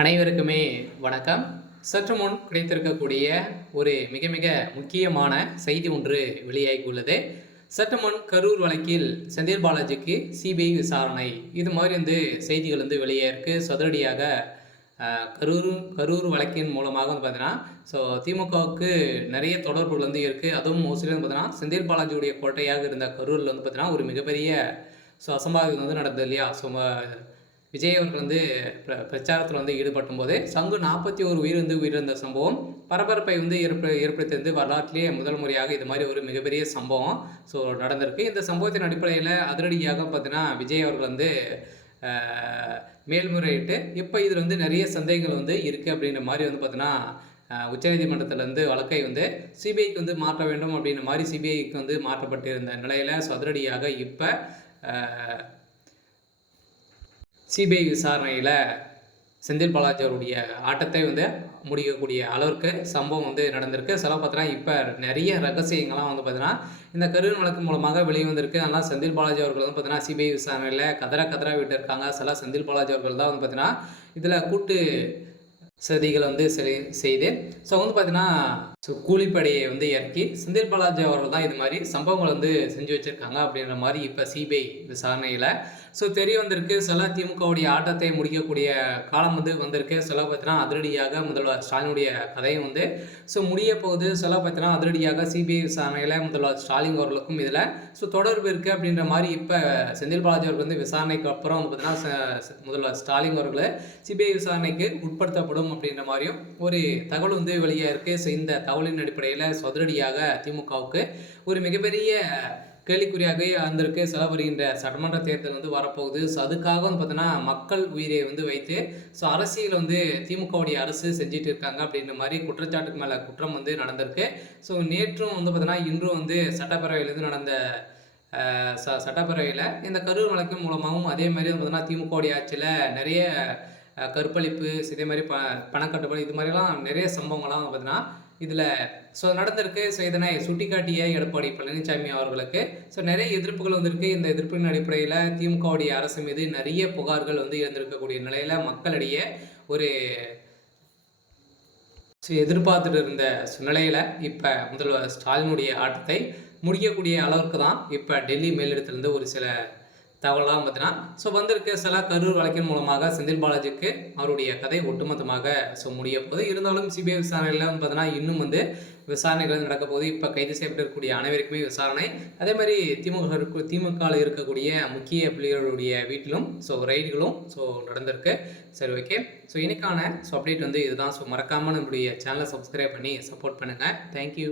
அனைவருக்குமே வணக்கம். சற்று முன் கிடைத்திருக்கக்கூடிய ஒரு மிக மிக முக்கியமான செய்தி ஒன்று வெளியாகியுள்ளது. சற்று முன் கரூர் வழக்கில் செந்தில் பாலாஜிக்கு சிபிஐ விசாரணை, இது மாதிரி செய்திகள் வெளியாயிருக்கு. சதுரடியாக கரூர் வழக்கின் மூலமாக பார்த்தீங்கன்னா, ஸோ திமுகவுக்கு நிறைய தொடர்புகள் இருக்குது. அதுவும் மோஸ்ட்லி பார்த்தீங்கன்னா செந்தில் பாலாஜியுடைய கோட்டையாக இருந்த கரூரில் பார்த்தீங்கன்னா ஒரு மிகப்பெரிய அசம்பாவிதம் நடந்தது இல்லையா? ஸோ விஜய் அவர்கள் பிரச்சாரத்தில் ஈடுபட்டும் போது சங்கு 41 உயிர் உயிரிழந்த சம்பவம் பரபரப்பை ஏற்படுத்தியது. வரலாற்றிலேயே முதல் முறையாக இது மாதிரி ஒரு மிகப்பெரிய சம்பவம் ஸோ நடந்திருக்கு. இந்த சம்பவத்தின் அடிப்படையில் அதிரடியாக பார்த்தீங்கன்னா விஜய் அவர்கள் மேல்முறையிட்டு இப்போ இதில் நிறைய சந்தேகங்கள் இருக்குது அப்படின்ற மாதிரி பார்த்தீங்கன்னா உச்சநீதிமன்றத்தில் வழக்கை சிபிஐக்கு மாற்ற வேண்டும் அப்படின்ற மாதிரி சிபிஐக்கு மாற்றப்பட்டிருந்த நிலையில் ஸோ அதிரடியாக இப்போ சிபிஐ விசாரணையில் செந்தில் பாலாஜி அவருடைய ஆட்டத்தை முடிக்கக்கூடிய அளவிற்கு சம்பவம் நடந்திருக்கு. சில பார்த்தீங்கன்னா இப்போ நிறைய ரகசியங்கள்லாம் பார்த்தீங்கன்னா இந்த கரூர் வழக்கு மூலமாக வெளியே வந்திருக்கு. அதனால் செந்தில் பாலாஜி அவர்கள் பார்த்தீங்கன்னா சிபிஐ விசாரணையில் கதற விட்டு இருக்காங்க. சில செந்தில் பாலாஜி அவர்கள் தான் பார்த்தீங்கன்னா இதில் கூட்டு சதிகளை செய்து ஸோ பார்த்தீங்கன்னா கூலிப்படையை இறக்கி செந்தில் பாலாஜி அவர்கள் தான் இது மாதிரி சம்பவங்கள் செஞ்சு வச்சுருக்காங்க அப்படின்ற மாதிரி இப்போ சிபிஐ விசாரணையில் ஸோ தெரிய வந்திருக்கு. சில திமுகவுடைய ஆட்டத்தை முடிக்கக்கூடிய காலம் வந்திருக்கு. சில பார்த்தீங்கன்னா அதிரடியாக முதல்வர் ஸ்டாலினுடைய கதையும் ஸோ முடிய போகுது. சில பார்த்தீங்கன்னா அதிரடியாக சிபிஐ விசாரணையில் முதல்வர் ஸ்டாலின் அவர்களுக்கும் இதில் ஸோ தொடர்பு இருக்குது அப்படின்ற மாதிரி இப்போ செந்தில் பாலாஜி அவர்கள் விசாரணைக்கு அப்புறம் பார்த்தீங்கன்னா முதல்வர் ஸ்டாலின் அவர்கள் சிபிஐ விசாரணைக்கு உட்படுத்தப்படும் அப்படின்ற மாதிரியும் ஒரு தகவல் வெளியே இருக்குது. ஸோ இந்த தகவலின் அடிப்படையில் அதிரடியாக திமுகவுக்கு ஒரு மிகப்பெரிய கேள்விக்குறியாக இருந்திருக்கு. சில வருகின்ற சட்டமன்ற தேர்தல் வரப்போகுது. ஸோ அதுக்காக பார்த்தீங்கன்னா மக்கள் உயிரை வைத்து ஸோ அரசியல் திமுகவுடைய அரசு செஞ்சுட்டு இருக்காங்க அப்படின்ற மாதிரி குற்றச்சாட்டுக்கு மேலே குற்றம் நடந்திருக்கு. ஸோ நேற்றும் பார்த்தீங்கன்னா இன்றும் சட்டப்பேரவையிலிருந்து நடந்த சட்டப்பேரவையில் இந்த கரூர் வழக்கு மூலமாகவும் அதே மாதிரி பார்த்தீங்கன்னா திமுகவுடைய ஆட்சியில் நிறைய கற்பழிப்பு இதே மாதிரி பணக்கட்டுப்பாடு இது மாதிரிலாம் நிறைய சம்பவங்கள்லாம் பார்த்தீங்கன்னா இதில் ஸோ நடந்திருக்கு. ஸோ இதனை சுட்டிக்காட்டிய எடப்பாடி பழனிசாமி அவர்களுக்கு ஸோ நிறைய எதிர்ப்புகள் வந்திருக்கு. இந்த எதிர்ப்பின் அடிப்படையில் திமுகவுடைய அரசு மீது நிறைய புகார்கள் இருந்திருக்கக்கூடிய நிலையில் மக்களிடையே ஒரு எதிர்பார்த்துட்டு இருந்த நிலையில் இப்போ முதல்வர் ஸ்டாலினுடைய ஆட்டத்தை முடிக்கக்கூடிய அளவுக்கு தான் இப்போ டெல்லி மேலிடத்திலிருந்து ஒரு சில தகவலாம் பார்த்தீங்கன்னா ஸோ வந்திருக்கு. சில கரூர் வழக்கின் மூலமாக செந்தில் பாலாஜிக்கு அவருடைய கதை ஒட்டுமொத்தமாக ஸோ முடிய போகுது. இருந்தாலும் சிபிஐ விசாரணையில் பார்த்தீங்கன்னா இன்னும் விசாரணைகள் நடக்க போகுது. இப்போ கைது செய்யப்பட்டிருக்கக்கூடிய அனைவருக்குமே விசாரணை. அதே மாதிரி திமுகவில் இருக்கக்கூடிய முக்கிய பிள்ளைகளுடைய வீட்டிலும் ஸோ ரைடுகளும் ஸோ நடந்திருக்கு. சரி, ஓகே. ஸோ இன்னைக்கான ஸோ அப்டேட் இதுதான். ஸோ மறக்காமல் நம்மளுடைய சேனலை சப்ஸ்கிரைப் பண்ணி சப்போர்ட் பண்ணுங்கள். தேங்க்யூ.